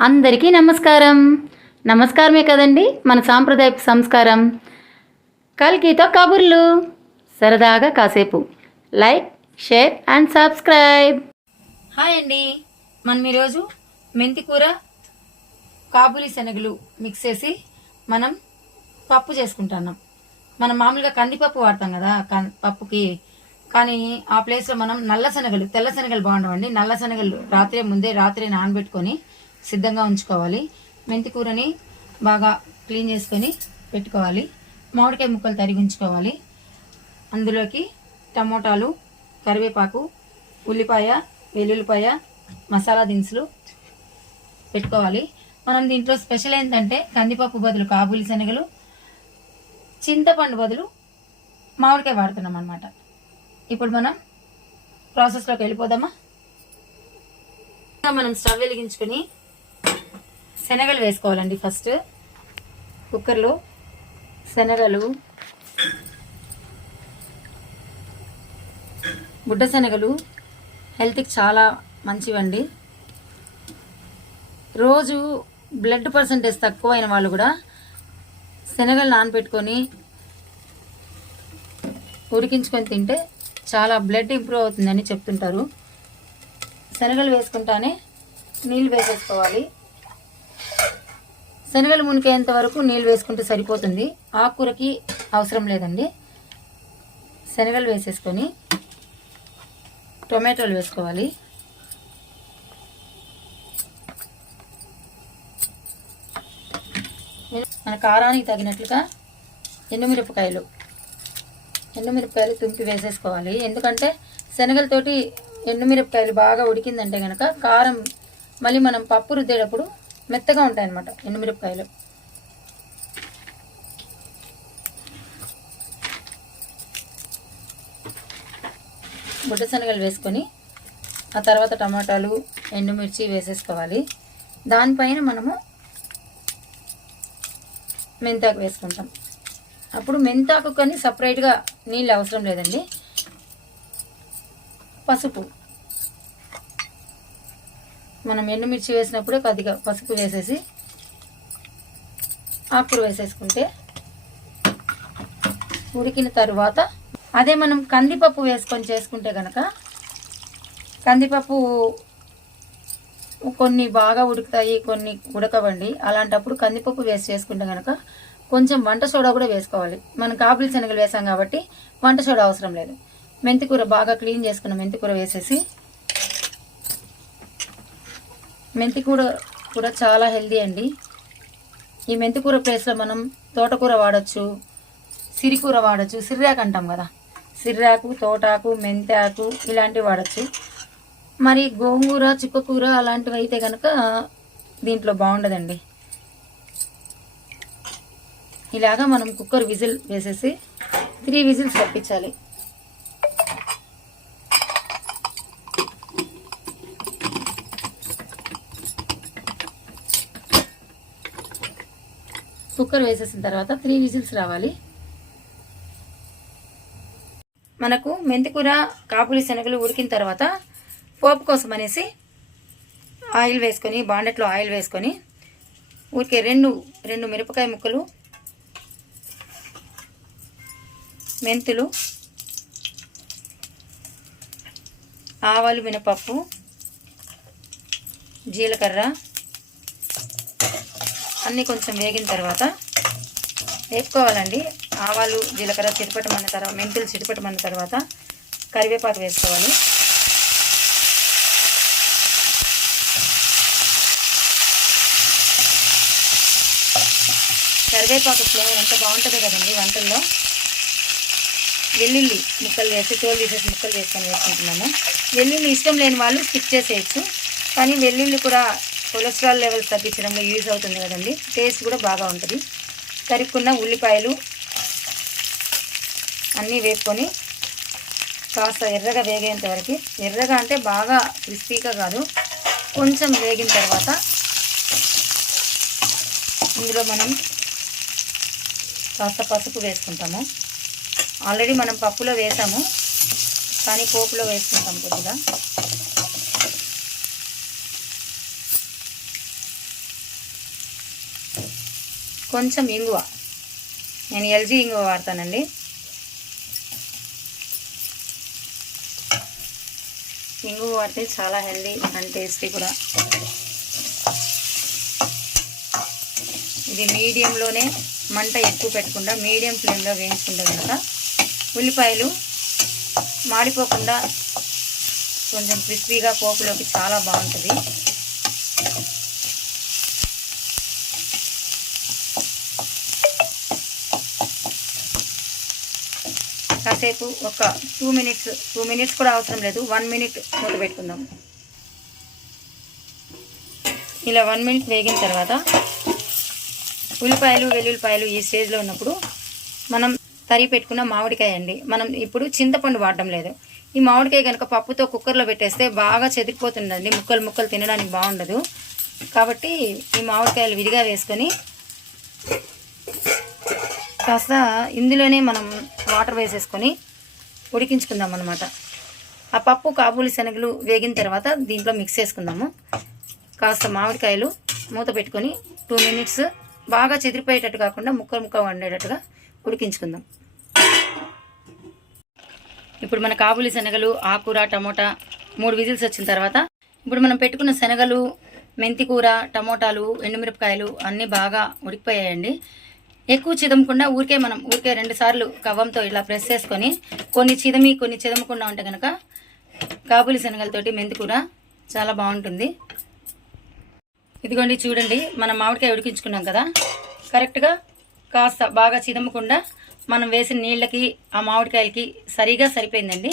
అందరికీ నమస్కారం. నమస్కారమే కదండి మన సాంప్రదాయ సంస్కారం. కల్కితో కబుర్లు. సరదాగా కాసేపు. Like share and subscribe. Hi అండి. మనం ఈరోజు మెంతి కూర కాబూలి శనగలు మిక్స్ చేసి మనం పప్పు చేసుకుంటున్నాం. మనం మామూలుగా కందిపప్పు వాడతాం కదా పప్పుకి. కానీ ఆ ప్లేస్లో మనం నల్ల శనగలు తెల్ల శనగలు బాగుండవండి. నల్ల శనగలు రాత్రే ముందే రాత్రే నానబెట్టుకొని సిద్ధంగా ఉంచుకోవాలి. మెంతి కూరని బాగా క్లీన్ చేసుకొని పెట్టుకోవాలి. మామిడికాయ ముక్కలు తరిగించుకోవాలి అందులోకి టమోటాలు కరివేపాకు ఉల్లిపాయ వెల్లుల్లిపాయ మసాలా దినుసులు పెట్టుకోవాలి. మనం దీంట్లో స్పెషల్ ఏంటంటే కందిపప్పు బదులు కాబూలి శనగలు చింతపండు బదులు మామిడికాయ వాడుతున్నాం అనమాట ఇప్పుడు మనం ప్రాసెస్లోకి వెళ్ళిపోదామా? మనం స్టవ్ వెలిగించుకొని శనగలు వేసుకోవాలండి ఫస్ట్. కుక్కర్లో శనగలు గుడ్డ శనగలు. హెల్త్కి చాలా మంచివండి. రోజు బ్లడ్ పర్సంటేజ్ తక్కువైన వాళ్ళు కూడా శనగలు నానబెట్టుకొని ఉడికించుకొని తింటే చాలా బ్లడ్ ఇంప్రూవ్ అవుతుందని చెప్తుంటారు. శనగలు వేసుకుంటానే నీళ్ళు వేసేసుకోవాలి. శనగలు మునికేంత వరకు నీళ్ళు వేసుకుంటే సరిపోతుంది. ఆకుకూరకి అవసరం లేదండి. శనగలు వేసేసుకొని టొమాటోలు వేసుకోవాలి. మన కారానికి తగినట్లుగా ఎండుమిరపకాయలు ఎండుమిరపకాయలు తుంపి వేసేసుకోవాలి. ఎందుకంటే శనగలతోటి ఎండుమిరపకాయలు బాగా ఉడికిందంటే కనుక కారం మళ్ళీ మనం పప్పు రుద్దేటప్పుడు మెత్తగా ఉంటాయి అనమాట ఎండుమిరపకాయలు. గుడ్డ శనగలు వేసుకొని ఆ తర్వాత టమాటాలు ఎండుమిర్చి వేసేసుకోవాలి. దానిపైన మనము మెంతాకు వేసుకుంటాం. అప్పుడు మెంతాకు కానీ సపరేట్గా నీళ్ళు అవసరం లేదండి. పసుపు. మనం ఎండుమిర్చి వేసినప్పుడే కొద్దిగా పసుపు వేసేసి ఆకుకూర వేసేసుకుంటే ఉడికిన తరువాత అదే మనం కందిపప్పు వేసుకొని చేసుకుంటే కనుక కందిపప్పు కొన్ని బాగా ఉడుకుతాయి కొన్ని ఉడకవండి. అలాంటప్పుడు కందిపప్పు వేసి చేసుకుంటే కనుక కొంచెం వంట సోడా కూడా వేసుకోవాలి. మనం కాబులి శనగలు వేసాం కాబట్టి వంట సోడా అవసరం లేదు. మెంతికూర బాగా క్లీన్ చేసుకున్న మెంతికూర వేసేసి మెంతికూర కూడా చాలా హెల్దీ అండి. ఈ మెంతికూర ప్లేస్లో మనం తోటకూర వాడచ్చు సిరికూర వాడచ్చు సిర్రాకు అంటాం కదా. సిర్రాకు తోటాకు మెంతాకు ఇలాంటివి వాడచ్చు. మరి గోంగూర చుక్కకూర అలాంటివి అయితే కనుక దీంట్లో బాగుండదండి. ఇలాగా మనం కుక్కర్ విజిల్ వేసేసి త్రీ విజిల్స్ తప్పించాలి. కుక్కర్ వేసేసిన తర్వాత త్రీ విజిల్స్ రావాలి. మనకు మెంతికూర కాపులి శనగలు ఉడికిన తర్వాత పోపు కోసం అనేసి ఆయిల్ వేసుకొని బాండెట్లో ఆయిల్ వేసుకొని ఊరికే రెండు రెండు మిరపకాయ ముక్కలు మెంతులు ఆవాలు మినపప్పు జీలకర్ర అన్నీ కొంచెం వేగిన తర్వాత వేసుకోవాలండి ఆవాలు జీలకర్ర చిటపటమన్న తర్వాత మెంతులు చిటపటమన్న తర్వాత కరివేపాకు వేసుకోవాలి. కరివేపాకు ఫ్లేవర్ ఎంత బాగుంటుంది కదండి వంటల్లో. వెల్లుల్లి ముక్కలు వేసి తోలు తీసేసి ముక్కలు వేసుకొని వేసుకుంటున్నాము వెల్లుల్లి ఇష్టం లేని వాళ్ళు స్కిప్ చేసేయచ్చు. కానీ వెల్లుల్లి కూడా కొలెస్ట్రాల్ లెవెల్స్ తగ్గించడంలో యూజ్ అవుతుంది కదండి. టేస్ట్ కూడా బాగా ఉంటుంది. తరుక్కున్న ఉల్లిపాయలు అన్నీ వేసుకొని కాస్త ఎర్రగా వేగేంత వరకు ఎర్రగా అంటే బాగా క్రిస్పీగా కాదు కొంచెం వేగిన తర్వాత ఇందులో మనం కాస్త పసుపు వేసుకుంటాము. ఆల్రెడీ మనం పప్పులో వేసాము కానీ పోపులో వేసుకుంటాం కొద్దిగా. కొంచెం ఇంగువ. నేను ఎల్జీ ఇంగువ వాడతానండి. ఇంగువ వాడితే చాలా హెల్దీ అండ్ టేస్టీ కూడా. ఇది మీడియంలోనే మంట ఎక్కువ పెట్టకుండా మీడియం ఫ్లేమ్లో వేయించుకుంటే కనుక ఉల్లిపాయలు మాడిపోకుండా కొంచెం క్రిస్పీగా పోపులోకి చాలా బాగుంటుంది. కాసేపు ఒక టూ మినిట్స్ టూ మినిట్స్ కూడా అవసరం లేదు. వన్ మినిట్ మూత పెట్టుకుందాం. ఇలా వన్ మినిట్ వేగిన తర్వాత ఉల్లిపాయలు వెల్లుల్లిపాయలు ఈ స్టేజ్లో ఉన్నప్పుడు మనం తరి పెట్టుకున్న మామిడికాయ అండి. మనం ఇప్పుడు చింతపండు వాడడం లేదు. ఈ మామిడికాయ కనుక పప్పుతో కుక్కర్లో పెట్టేస్తే బాగా చెదిరిపోతుందండి. ముక్కలు ముక్కలు తినడానికి బాగుండదు. కాబట్టి ఈ మామిడికాయలు విడిగా వేసుకొని కాస్త ఇందులోనే మనం వాటర్ వేసేసుకొని ఉడికించుకుందాం అనమాట ఆ పప్పు కాబూలి శనగలు వేగిన తర్వాత దీంట్లో మిక్స్ చేసుకుందాము. కాస్త మామిడికాయలు మూత పెట్టుకొని టూ మినిట్స్ బాగా చెదిరిపోయేటట్టు కాకుండా ముక్క ముక్క వండేటట్టుగా ఉడికించుకుందాం. ఇప్పుడు మన కాబూలి శనగలు ఆకుకూర టమోటా మూడు విజిల్స్ వచ్చిన తర్వాత ఇప్పుడు మనం పెట్టుకున్న శనగలు మెంతికూర టమోటాలు ఎండుమిరపకాయలు అన్నీ బాగా ఉడికిపోయాయండి. ఎక్కువ చిదమకుండా ఊరికే మనం ఊరికే రెండు సార్లు కవ్వంతో ఇలా ప్రెస్ చేసుకొని కొన్ని చిదమి కొన్ని చిదమకుండా ఉంటే కనుక కాబూలి శనగలతోటి మెంతి కూర చాలా బాగుంటుంది. ఇదిగోండి చూడండి మనం మామిడికాయ ఉడికించుకున్నాం కదా. కరెక్ట్గా కాస్త బాగా చిదమకుండా మనం వేసిన నీళ్ళకి ఆ మామిడికాయలకి సరిగా సరిపోయిందండి.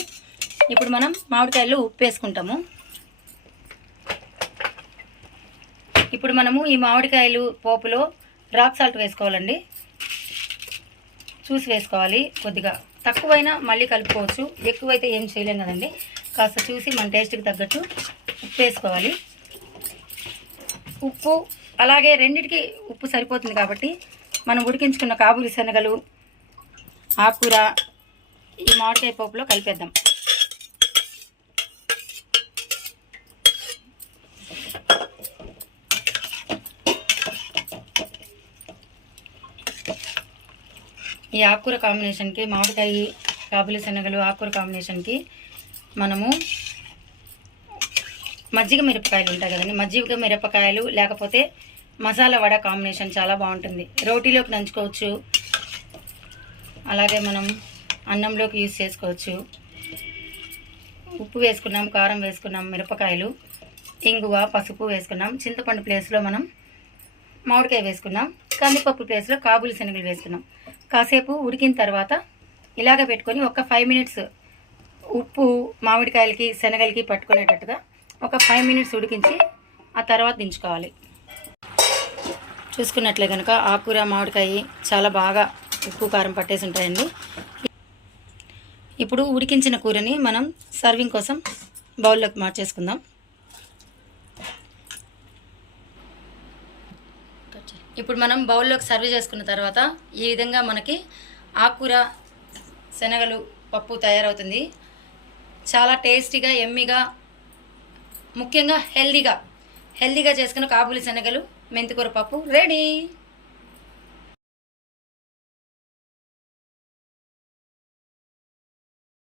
ఇప్పుడు మనం మామిడికాయలు ఉప్పు వేసుకుంటాము. ఇప్పుడు మనము ఈ మామిడికాయలు పోపులో రాక్ సాల్ట్ వేసుకోవాలండి. చూసి వేసుకోవాలి. కొద్దిగా తక్కువైనా మళ్ళీ కలుపుకోవచ్చు. ఎక్కువైతే ఏం చేయలేం కదండి. కాస్త చూసి మన టేస్ట్కి తగ్గట్టు ఉప్పు వేసుకోవాలి. ఉప్పు అలాగే రెండిటికి ఉప్పు సరిపోతుంది కాబట్టి మనం ఉడికించుకున్న కాబూలి శనగలు ఆకుకూర ఈ మామిడికాయ పోపులో కలిపేద్దాం. ఈ ఆకుకూర కాంబినేషన్కి మామిడికాయ కాబూలి శనగలు ఆకుకూర కాంబినేషన్కి మనము మజ్జిగ మిరపకాయలు ఉంటాయి కదండి. మజ్జిగ మిరపకాయలు లేకపోతే మసాలా వడ కాంబినేషన్ చాలా బాగుంటుంది. రోటీలోకి నంచుకోవచ్చు. అలాగే మనం అన్నంలోకి యూస్ చేసుకోవచ్చు. ఉప్పు వేసుకున్నాం కారం వేసుకున్నాం మిరపకాయలు ఇంగువ పసుపు వేసుకున్నాం చింతపండు ప్లేస్లో మనం మామిడికాయ వేసుకున్నాం కందిపప్పు ప్లేస్లో కాబులి శనగలు వేసుకున్నాం. కాసేపు ఉడికిన తర్వాత ఇలాగ పెట్టుకొని ఒక ఫైవ్ మినిట్స్ ఉప్పు మామిడికాయలకి శనగలకి పట్టుకునేటట్టుగా ఒక ఫైవ్ మినిట్స్ ఉడికించి ఆ తర్వాత దించుకోవాలి. చూసుకున్నట్లే కనుక ఆకుకూర మామిడికాయ చాలా బాగా ఉప్పు కారం పట్టేసి ఉంటాయండి. ఇప్పుడు ఉడికించిన కూరని మనం సర్వింగ్ కోసం బౌల్లోకి మార్చేసుకుందాం. ఇప్పుడు మనం బౌల్లోకి సర్వ్ చేసుకున్న తర్వాత ఈ విధంగా మనకి ఆకుకూర శనగలు పప్పు తయారవుతుంది. చాలా టేస్టీగా ఎమ్మిగా ముఖ్యంగా హెల్దీగా హెల్దీగా చేసుకున్న కాబూలి శనగలు మెంతికూర పప్పు రెడీ.